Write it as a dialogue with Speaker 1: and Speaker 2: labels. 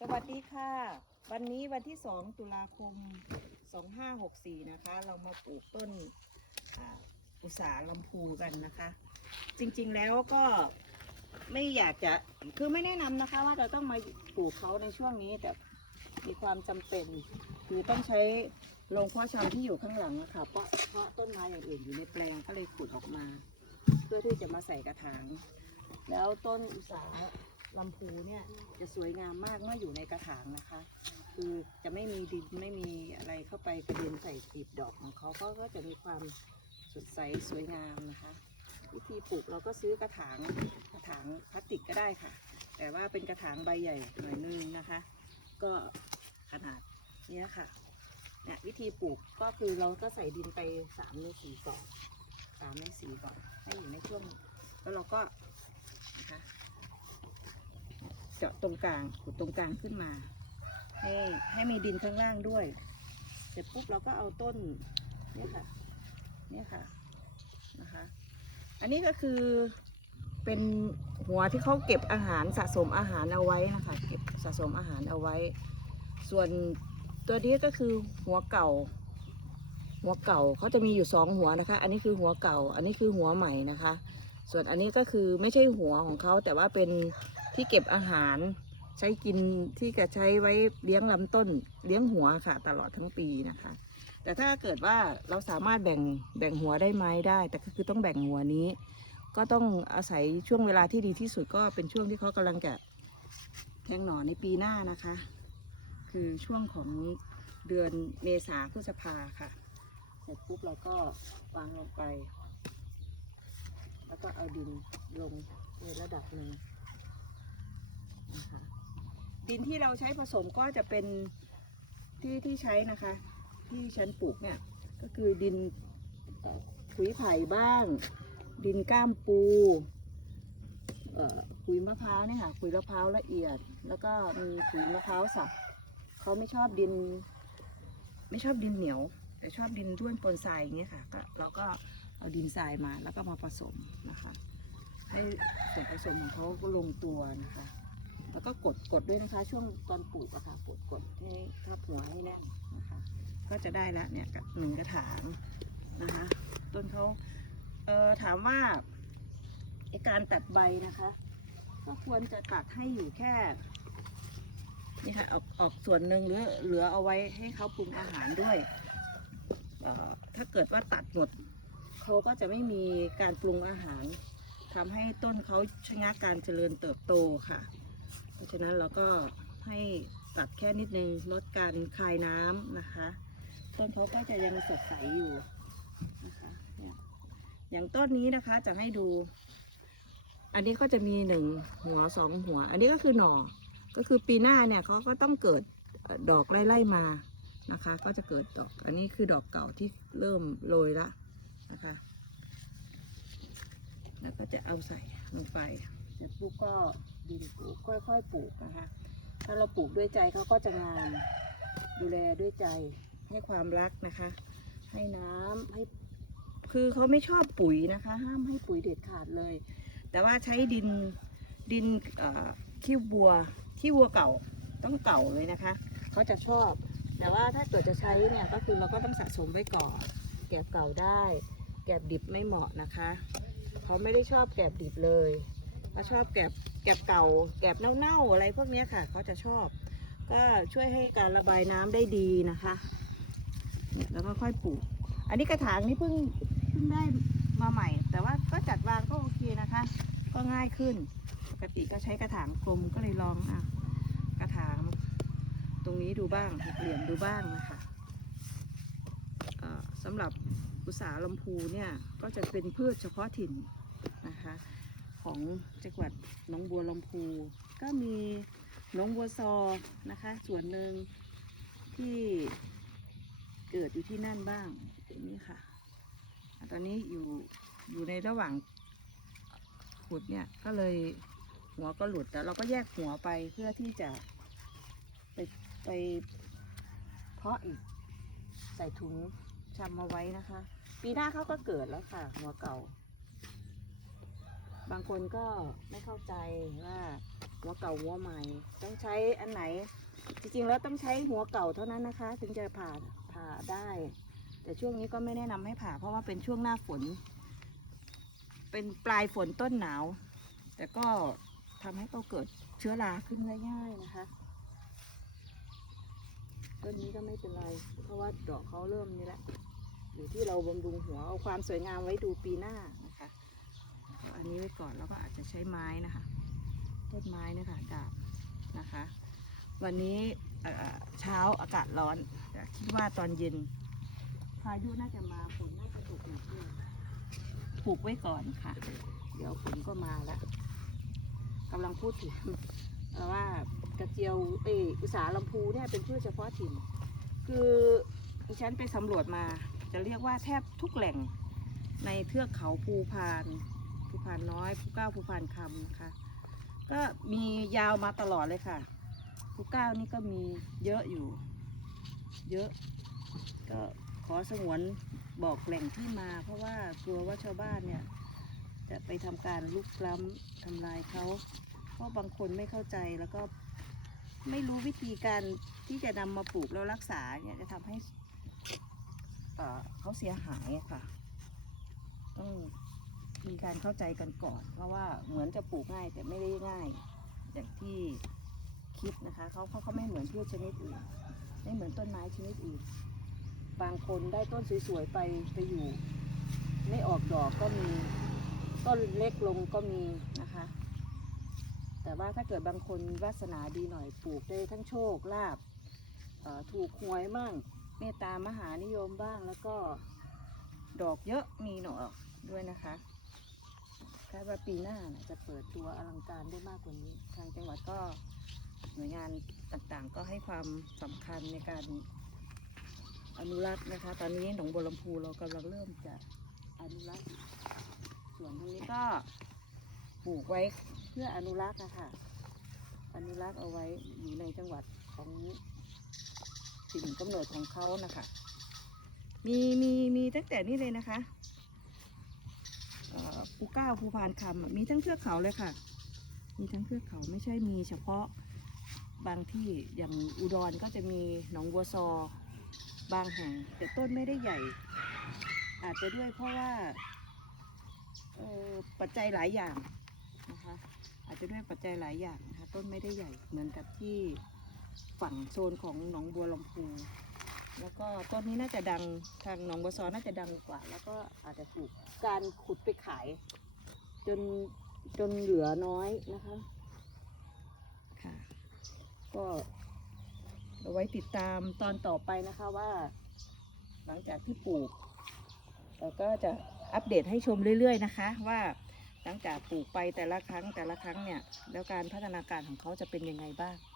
Speaker 1: สวัสดีค่ะ วันนี้วันที่ 2 ตุลาคม 2564 นะคะ เรามาปลูกต้นอุสาลำพูกันนะคะ จริงๆแล้วก็ไม่อยากจะคือไม่แนะนำนะคะว่าเราต้องมาปลูกเขาในช่วงนี้แต่มีความจำเป็นคือต้องใช้โรงเพาะชำที่อยู่ข้างหลังนะคะเพราะเพราะต้นไม้อย่างอื่นอยู่ในแปลงก็เลยขุดออกมา เพื่อที่จะมาใส่กระถาง แล้วต้นอุสา ลำพูเนี่ยจะสวยงามมากเมื่ออยู่ในกระถางนะคะ คือจะไม่มีดินไม่มีอะไรเข้าไปกระเด็นใส่กีบดอกของเขาก็ก็จะมีความสดใสสวยงามนะคะ วิธีปลูกเราก็ซื้อกระถางกระถางพลาสติกก็ได้ค่ะ แต่ว่าเป็นกระถางใบใหญ่หน่อยนึงนะคะ ก็ขนาดนี้ค่ะเนี่ยวิธีปลูกก็คือเราก็ใส่ดินไปสามในสี่ก่อนสามในสี่ก่อนให้อยู่ในช่วง แล้วเราก็ เจาะตรงกลางขุดตรงกลางขึ้นมา ให้ให้มีดินข้างล่างด้วย เสร็จปุ๊บเราก็เอาต้นเนี่ยค่ะเนี่ยค่ะนะคะ อันนี้ก็คือเป็นหัวที่เขาเก็บอาหารสะสมอาหารเอาไว้นะคะเก็บสะสมอาหารเอาไว้ ส่วนตัวนี้ก็คือหัวเก่า หัวเก่าเขาจะมีอยู่สองหัวนะคะ อันนี้คือหัวเก่า อันนี้คือหัวใหม่นะคะ ส่วนอันนี้ก็คือไม่ใช่หัวของเขาแต่ว่าเป็น ที่เก็บอาหาร ใช้กินที่จะใช้ไว้เลี้ยงลำต้น เลี้ยงหัวค่ะ ตลอดทั้งปีนะคะ แต่ถ้าเกิดว่าเราสามารถแบ่งแบ่งหัวได้ไหมได้ แต่ก็คือต้องแบ่งหัวนี้ ก็ต้องอาศัยช่วงเวลาที่ดีที่สุดก็เป็นช่วงที่เขากำลังจะแทงหน่อในปีหน้านะคะ คือช่วงของเดือนเมษาพฤษภาค่ะ เสร็จปุ๊บเราก็วางลงไป แล้วก็เอาดินลงในระดับหนึ่ง นะคะดินที่เราใช้ผสมก็จะเป็นที่ที่ใช้นะคะ ที่ฉันปลูกเนี่ยก็คือดินเอ่อปุ๋ยไผ่บ้าง ดินก้ามปูเอ่อปุ๋ยมะพร้าวเนี่ยค่ะปุ๋ยมะพร้าวละเอียด แล้วก็มีปุ๋ยมะพร้าวสับเขาไม่ชอบดิน ไม่ชอบดินเหนียว แต่ชอบดินด้วนปนทรายอย่างเงี้ยค่ะก็เราก็เอาดินทรายมาแล้วก็มาผสมนะคะ ให้ส่วนผสมของเขาก็ลงตัวนะคะ แล้วก็กดกดด้วยนะคะ ช่วงตอนปลูกอะค่ะกดกดให้ทับหัวให้แน่นนะคะ ก็จะได้ละเนี่ยกับหนึ่งกระถางนะคะ ต้นเขาเออถามว่าไอการตัดใบนะคะ ก็ควรจะตัดให้อยู่แค่นี่ค่ะออกออกส่วนหนึ่งหลือเหลือเอาไว้ให้เขาปรุงอาหารด้วยเอ่อถ้าเกิดว่าตัดหมดเขาก็จะไม่มีการปรุงอาหารทำให้ต้นเขาชะงักการเจริญเติบโตค่ะ เพราะฉะนั้นเราก็ให้ตัดแค่นิดนึงลดการคายน้ำนะคะ ต้นเขาก็จะยังสดใสอยู่นะคะอย่างต้นนี้นะคะจะให้ดู อันนี้ก็จะมีหนึ่งหัวสองหัว อันนี้ก็คือหน่อ ก็คือปีหน้าเนี่ยเขาก็ต้องเกิดดอกไล่ๆมานะคะ ก็จะเกิดดอก อันนี้คือดอกเก่าที่เริ่มโรยละนะคะ แล้วก็จะเอาใส่ลงไปเสร็จปุ๊บก็ ดินปลูกค่อยๆปลูกนะคะ ถ้าเราปลูกด้วยใจเขาก็จะงามดูแลด้วยใจให้ความรักนะคะ ให้น้ำให้คือเขาไม่ชอบปุ๋ยนะคะ ห้ามให้ปุ๋ยเด็ดขาดเลย แต่ว่าใช้ดินดินขี้วัวขี้วัวเก่าต้องเก่าเลยนะคะเขาจะชอบ แต่ว่าถ้าเกิดจะใช้เนี่ยก็คือเราก็ต้องสะสมไว้ก่อน แกบเก่าได้ แกบดิบไม่เหมาะนะคะเขาไม่ได้ชอบแกบดิบเลย เขาชอบแกบแกบเก่า แกบเน่าๆอะไรพวกนี้ค่ะเขาจะชอบ ก็ช่วยให้การระบายน้ำได้ดีนะคะเนี่ยแล้วก็ค่อยปลูก อันนี้กระถางนี่เพิ่งเพิ่งได้มาใหม่ แต่ว่าก็จัดวางก็โอเคนะคะ ก็ง่ายขึ้น ปกติก็ใช้กระถางกลมก็เลยลองอะกระถางตรงนี้ดูบ้างเหลี่ยมดูบ้างนะคะสำหรับอุตสาหลำพูเนี่ยก็จะเป็นพืชเฉพาะถิ่น ของจังหวัดหนองบัวลำพู ก็มีหนองบัวซอนะคะ ส่วนหนึ่งที่เกิดอยู่ที่นั่นบ้างอย่างนี้ค่ะ ตอนนี้อยู่อยู่ในระหว่างขุดเนี่ยก็เลยหัวก็หลุดแต่เราก็แยกหัวไปเพื่อที่จะไปไปเพาะอีกใส่ถุงชำมาไว้นะคะ ปีหน้าเขาก็เกิดแล้วค่ะ หัวเก่าางคนก็ไม่เข้าใจว่าหัวเก่าหัวใหม่ ต้องใช้อันไหน จริงๆแล้วต้องใช้หัวเก่าเท่านั้นนะคะ ถึงจะผ่าผ่าได้ แต่ช่วงนี้ก็ไม่แนะนำให้ผ่า เพราะว่าเป็นช่วงหน้าฝน เป็นปลายฝนต้นหนาว แต่ก็ทำให้เขาเกิดเชื้อราขึ้นง่ายๆนะคะต้นนี้ก็ไม่เป็นไร เพราะว่าดอกเขาเริ่มนี่แหละอยู่ที่เราบำรุงหัวเอาความสวยงามไว้ดูปีหน้านะคะ อันนี้ไว้ก่อนแล้วก็อาจจะใช้ไม้นะคะ ต้นไม้นะคะดาบนะคะ วันนี้เช้าอากาศร้อนแต่คิดว่าตอนเย็น พายุน่าจะมาฝนน่าจะตกหนักด้วยปลูกไว้ก่อนค่ะ เดี๋ยวฝนก็มาแล้วกำลังพูดถึงว่ากระเจียวเอออุตสาหลำพูเนี่ยเป็นพืชเฉพาะถิ่น คือดิฉันไปสำรวจมา จะเรียกว่าแทบทุกแหล่งในเทือกเขาภูพาน ภูพานน้อยภูเก้าภูพานคำนะคะ ก็มียาวมาตลอดเลยค่ะภูเก้านี่ก็มีเยอะอยู่ เยอะ ก็ขอสงวนบอกแหล่งที่มา เพราะว่ากลัวว่าชาวบ้านเนี่ย จะไปทำการลุกล้ำทำลายเขาเพราะบางคนไม่เข้าใจแล้วก็ไม่รู้วิธีการที่จะนำมาปลูกแล้วรักษาเนี่ยจะทำให้เขาเสียหายค่ะ ต้อง มีการเข้าใจกันก่อน เพราะว่าเหมือนจะปลูกง่ายแต่ไม่ได้ง่าย อย่างที่คิดนะคะเขาเขาเขาไม่เหมือนพืชชนิดอื่น ไม่เหมือนต้นไม้ชนิดอื่น บางคนได้ต้นสวยๆไปไปอยู่ ไม่ออกดอกก็มีต้นเล็กลงก็มีนะคะ แต่ว่าถ้าเกิดบางคนวาสนาดีหน่อยปลูกได้ทั้งโชคลาภถูกหวยมั่งเมตตามหานิยมบ้างแล้วก็ดอกเยอะมีหนอด้วยนะคะาดว่าปีหน้านะจะเปิดตัวอลังการได้มากกว่านี้ ทางจังหวัดก็หน่วยงานต่างๆ ก็ให้ความสำคัญในการอนุรักษ์นะคะ ตอนนี้หนองบัวลำพูเรากำลังเริ่มจะอนุรักษ์ส่วนตรงนี้ก็ปลูกไว้เพื่ออนุรักษ์นะคะอนุรักษ์เอาไว้อยู่ในจังหวัดของถิ่นกำเนิดของเขานะคะ มีมีมีตั้งแต่นี่เลยนะคะ ภูเก้าภูพานคำมีทั้งเทือกเขาเลยค่ะ มีทั้งเทือกเขาไม่ใช่มีเฉพาะบางที่อย่างอุดรก็จะมีหนองบัวซอบางแห่ง แต่ต้นไม่ได้ใหญ่ อาจจะด้วยเพราะว่าปัจจัยหลายอย่างนะคะอาจจะด้วยปัจจัยหลายอย่างนะคะต้นไม่ได้ใหญ่เหมือนกับที่ฝั่งโซนของหนองบัวลำพู แล้วก็ต้นนี้น่าจะดังทางหนองบัวซอน่าจะดังกว่า แล้วก็อาจจะถูกการขุดไปขาย จนจนเหลือน้อยนะคะค่ะ ก็เอาไว้ติดตามตอนต่อไปนะคะว่า หลังจากที่ปลูกเราก็จะอัปเดตให้ชมเรื่อย ๆ นะคะ ว่าหลังจากปลูกไปแต่ละครั้งแต่ละครั้งเนี่ย แล้วการพัฒนาการของเขาจะเป็นยังไงบ้างค่ะ